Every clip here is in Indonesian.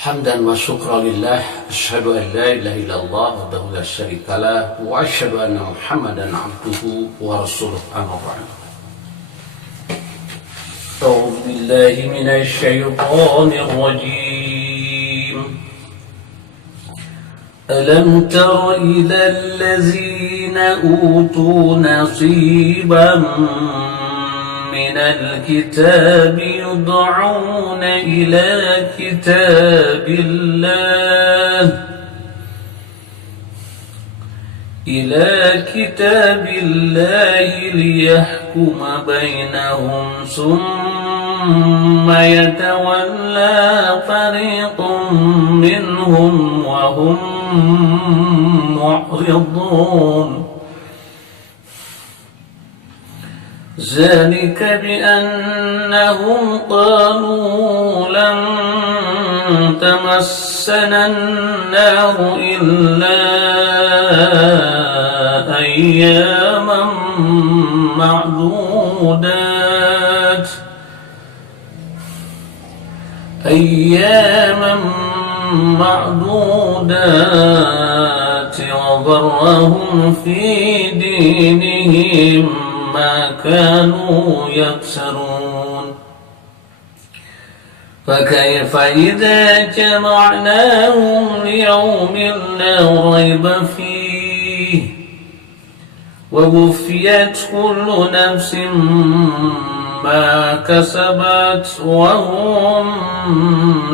حمدا وشكرا لله أشهد أن لا إله إلا الله وحده لا شريك له وأشهد أن محمدا عبده ورسوله أما بعد أعوذ بالله من الشيطان الرجيم ألم تر إلى الذين أوتوا نصيبا من الكتاب يدعون إلى كتاب الله ليحكم بينهم ثم يتولى فريق منهم وهم معرضون ذلك بأنهم قالوا لن تمسنا النار إلا أياما معدودات وغرهم في دينهم ما كانوا يفترون فكيف إذا جمعناهم ليوم لا ريب فيه ووفيت كل نفس ما كسبت وهم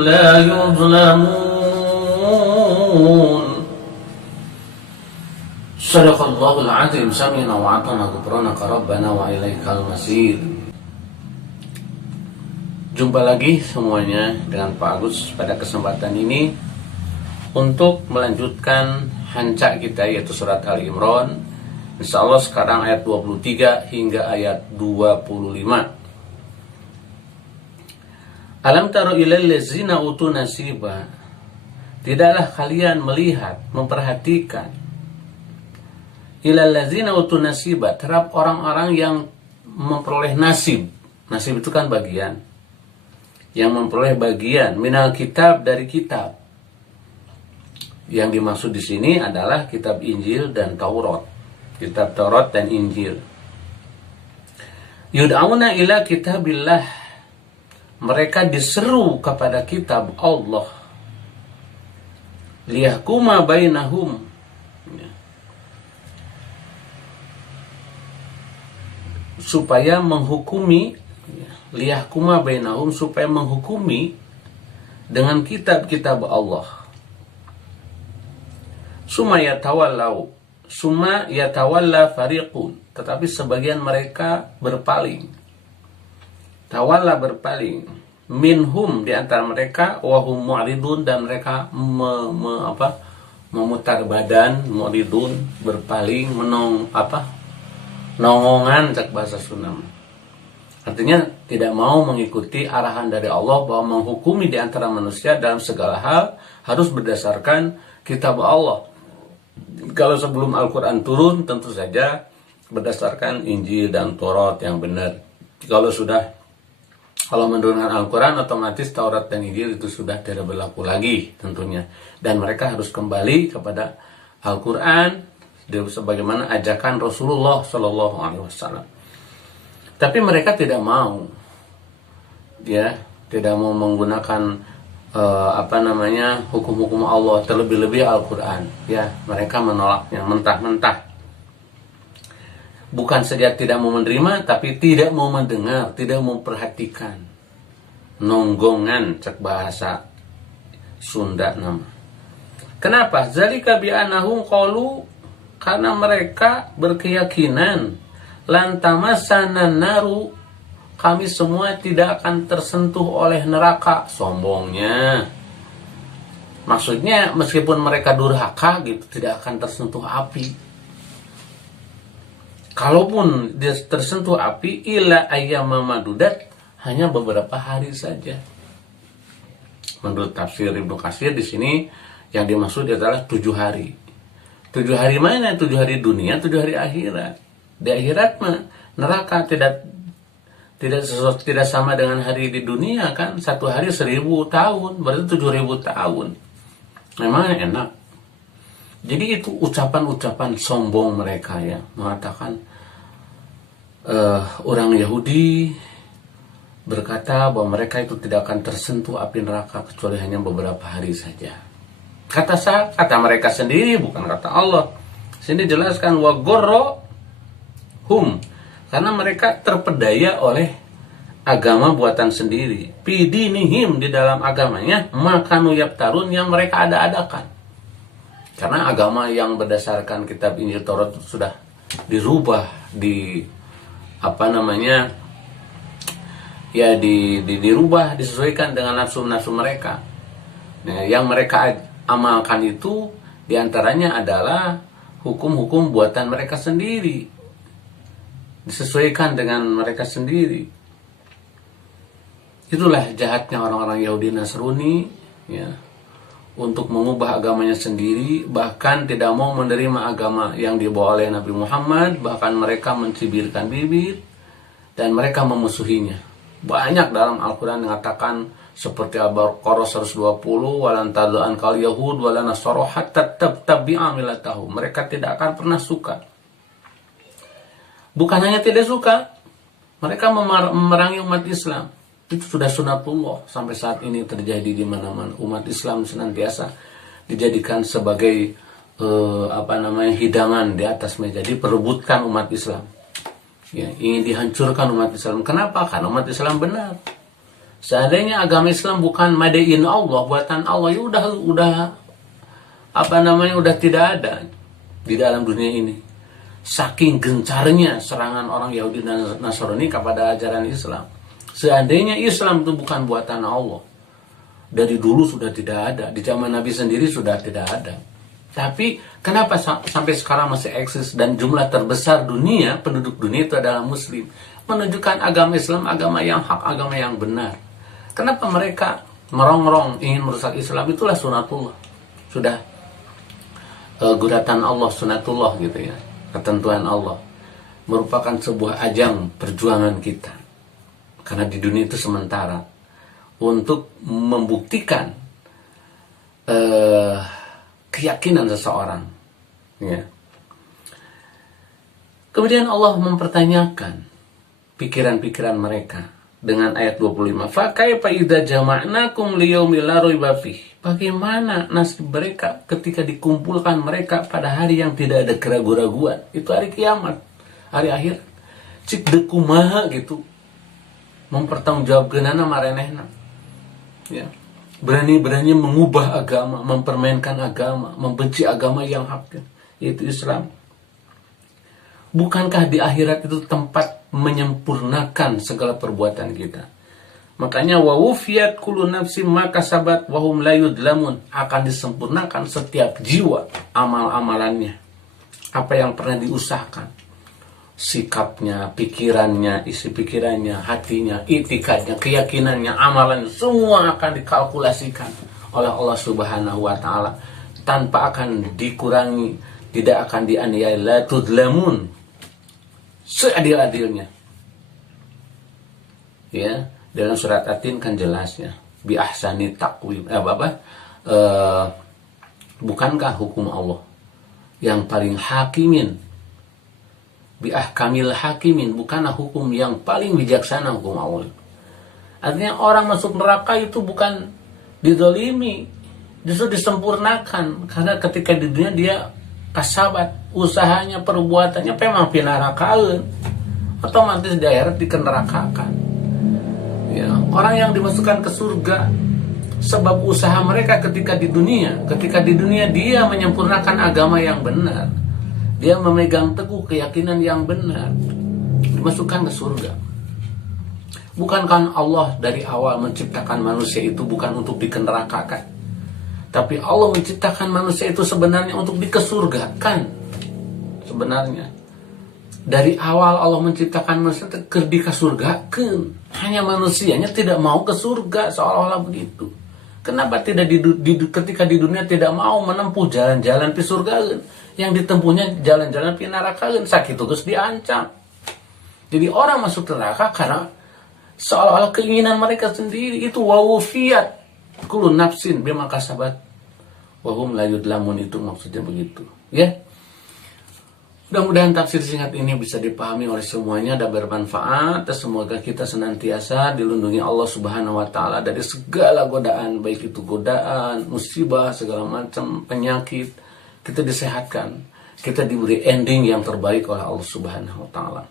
لا يظلمون Sadaqallahul azim sami'na wa ata'na ghufranaka rabbana wa ilaikal masir. Jumpa lagi semuanya dengan Pak Agus pada kesempatan ini untuk melanjutkan hancak kita yaitu surat Ali Imran. Insyaallah sekarang ayat 23 hingga ayat 25. Alam taro ilal ladzina utu nasiba. Tidaklah kalian melihat, memperhatikan ilal ladzina utu nasiba, terhadap orang-orang yang memperoleh nasib. Nasib itu kan bagian. Yang memperoleh bagian minal kitab, dari kitab. Yang dimaksud di sini adalah kitab Injil dan Taurat. Kitab Taurat dan Injil. Yud'auna ila kitabillah. Mereka diseru kepada kitab Allah. Liyahkuma bainahum. Supaya menghukumi, liyahkuma bainahum, supaya menghukumi dengan kitab-kitab Allah. Summa yatawalla fariqun, tetapi sebagian mereka berpaling. Tawalla berpaling, minhum, di antara mereka, wahum mu'ridun, dan mereka memutar badan, mu'ridun, berpaling, nongongan, cak bahasa Sunda. Artinya tidak mau mengikuti arahan dari Allah bahwa menghukumi di antara manusia dalam segala hal harus berdasarkan kitab Allah. Kalau sebelum Al-Quran turun tentu saja berdasarkan Injil dan Taurat yang benar. Kalau menurunkan Al-Quran, otomatis Taurat dan Injil itu sudah tidak berlaku lagi tentunya. Dan mereka harus kembali kepada Al-Quran sebagaimana ajakan Rasulullah Shallallahu Alaihi Wasallam. Tapi mereka tidak mau, tidak mau menggunakan hukum-hukum Allah, terlebih-lebih Al-Quran. Mereka menolaknya mentah-mentah. Bukan saja tidak mau menerima, tapi tidak mau mendengar, tidak mau memperhatikan. Nonggongan, cek bahasa Sunda nama. Kenapa? Zalika bi'annahum qalu, karena mereka berkeyakinan lantamasana naru, kami semua tidak akan tersentuh oleh neraka. Sombongnya. Maksudnya meskipun mereka durhaka gitu, tidak akan tersentuh api. Kalaupun dia tersentuh api, illa ayyama madudat, hanya beberapa hari saja. Menurut tafsir Ibnu Katsir di sini yang dimaksud adalah 7 hari. 7 hari mana? 7 hari dunia, 7 hari akhirat. Di akhirat mah neraka tidak sama dengan hari di dunia kan. Satu hari 1000 tahun, berarti 7000 tahun. Memang enak. Jadi itu ucapan-ucapan sombong mereka ya, mengatakan orang Yahudi berkata bahwa mereka itu tidak akan tersentuh api neraka kecuali hanya beberapa hari saja. Kata mereka sendiri, bukan kata Allah. Sini jelaskan wa hum, karena mereka terpedaya oleh agama buatan sendiri. Pidinihim, di dalam agamanya, makanu yaptarun, yang mereka ada-adakan. Karena agama yang berdasarkan kitab Injil Taurat sudah dirubah, dirubah, disesuaikan dengan nafsu-nafsu mereka. Nah, yang mereka amalkan itu diantaranya adalah hukum-hukum buatan mereka sendiri, disesuaikan dengan mereka sendiri. Itulah jahatnya orang-orang Yahudi Nasrani ya, untuk mengubah agamanya sendiri, bahkan tidak mau menerima agama yang dibawa oleh Nabi Muhammad, bahkan mereka mencibirkan bibir dan mereka memusuhinya. Banyak dalam Al-Quran mengatakan seperti Al-Baqarah 120, walan tad'an kal yahud walan nasara hatta tattabi'a millatahu. Mereka tidak akan pernah suka. Bukan hanya tidak suka, mereka memerangi umat Islam. Itu sudah sunatullah, sampai saat ini terjadi di mana-mana. Umat Islam senantiasa dijadikan sebagai hidangan di atas meja, diperebutkan umat Islam. Ya, ingin dihancurkan umat Islam. Kenapa? Karena umat Islam benar. Seandainya agama Islam bukan madain Allah, buatan Allah, ya udah tidak ada di dalam dunia ini. Saking gencarnya serangan orang Yahudi dan Nasrani kepada ajaran Islam. Seandainya Islam itu bukan buatan Allah, dari dulu sudah tidak ada. Di zaman Nabi sendiri sudah tidak ada. Tapi kenapa sampai sekarang masih eksis dan jumlah terbesar dunia, penduduk dunia itu adalah Muslim? Menunjukkan agama Islam, agama yang hak, agama yang benar. Kenapa mereka merongrong ingin merusak Islam? Itulah sunatullah. Sudah guratan Allah, sunatullah gitu ya. Ketentuan Allah. Merupakan sebuah ajang perjuangan kita. Karena di dunia itu sementara. Untuk membuktikan keyakinan seseorang. Ya. Kemudian Allah mempertanyakan pikiran-pikiran mereka dengan ayat 25. Fa kaifa idza jama'nakum liyaumil la raiba fih. Bagaimana nasib mereka ketika dikumpulkan mereka pada hari yang tidak ada keraguan-raguan? Itu hari kiamat, hari akhir. Cik deku maha gitu. Mempertanggungjawabkeunana marenehna. Ya. Berani-berani mengubah agama, mempermainkan agama, membenci agama yang hak, yaitu Islam. Bukankah di akhirat itu tempat menyempurnakan segala perbuatan kita? Makanya wa wufiyat kullu nafsin ma kasabat wa hum la yudlamun, akan disempurnakan setiap jiwa amal-amalannya. Apa yang pernah diusahakan, sikapnya, pikirannya, isi pikirannya, hatinya, itikadnya, keyakinannya, amalannya, semua akan dikalkulasikan oleh Allah Subhanahu wa taala tanpa akan dikurangi, tidak akan dianiaya. La tudlamun, seadil-adilnya. Ya, dalam surat At-Tin kan jelasnya, bi ahsani taqwim. Bukankah hukum Allah yang paling hakimin, bi ahkamil hakimin, bukanlah hukum yang paling bijaksana hukum Allah. Artinya orang masuk neraka itu bukan dizalimi, justru disempurnakan. Karena ketika di dunia dia kasabat, usahanya, perbuatannya memang pinarakaeun, otomatis di akhirat dikenderakakan. Ya, orang yang dimasukkan ke surga sebab usaha mereka ketika di dunia. Ketika di dunia dia menyempurnakan agama yang benar, dia memegang teguh keyakinan yang benar, dimasukkan ke surga. Bukankah Allah dari awal menciptakan manusia itu bukan untuk dikenderakakan, tapi Allah menciptakan manusia itu sebenarnya untuk dikesurgakan. Sebenarnya dari awal Allah menciptakan manusia itu dikesurgakan. Hanya manusianya tidak mau ke surga, seolah-olah begitu. Kenapa tidak ketika di dunia tidak mau menempuh jalan-jalan pi surga? Yang ditempuhnya jalan-jalan pi neraka, sakit terus diancam. Jadi orang masuk neraka karena Seolah-olah keinginan mereka sendiri itu wawufiyat kullu nafsin bima kasabat wa hum la yudlamun, itu maksudnya begitu. Ya. Mudah-mudahan tafsir singkat ini bisa dipahami oleh semuanya dan bermanfaat. Dan semoga kita senantiasa dilindungi Allah Subhanahu wa taala dari segala godaan, baik itu godaan, musibah, segala macam penyakit. Kita disehatkan, kita diberi ending yang terbaik oleh Allah Subhanahu wa taala.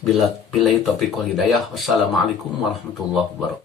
Bila taufiq wal hidayah. Wassalamualaikum warahmatullahi wabarakatuh.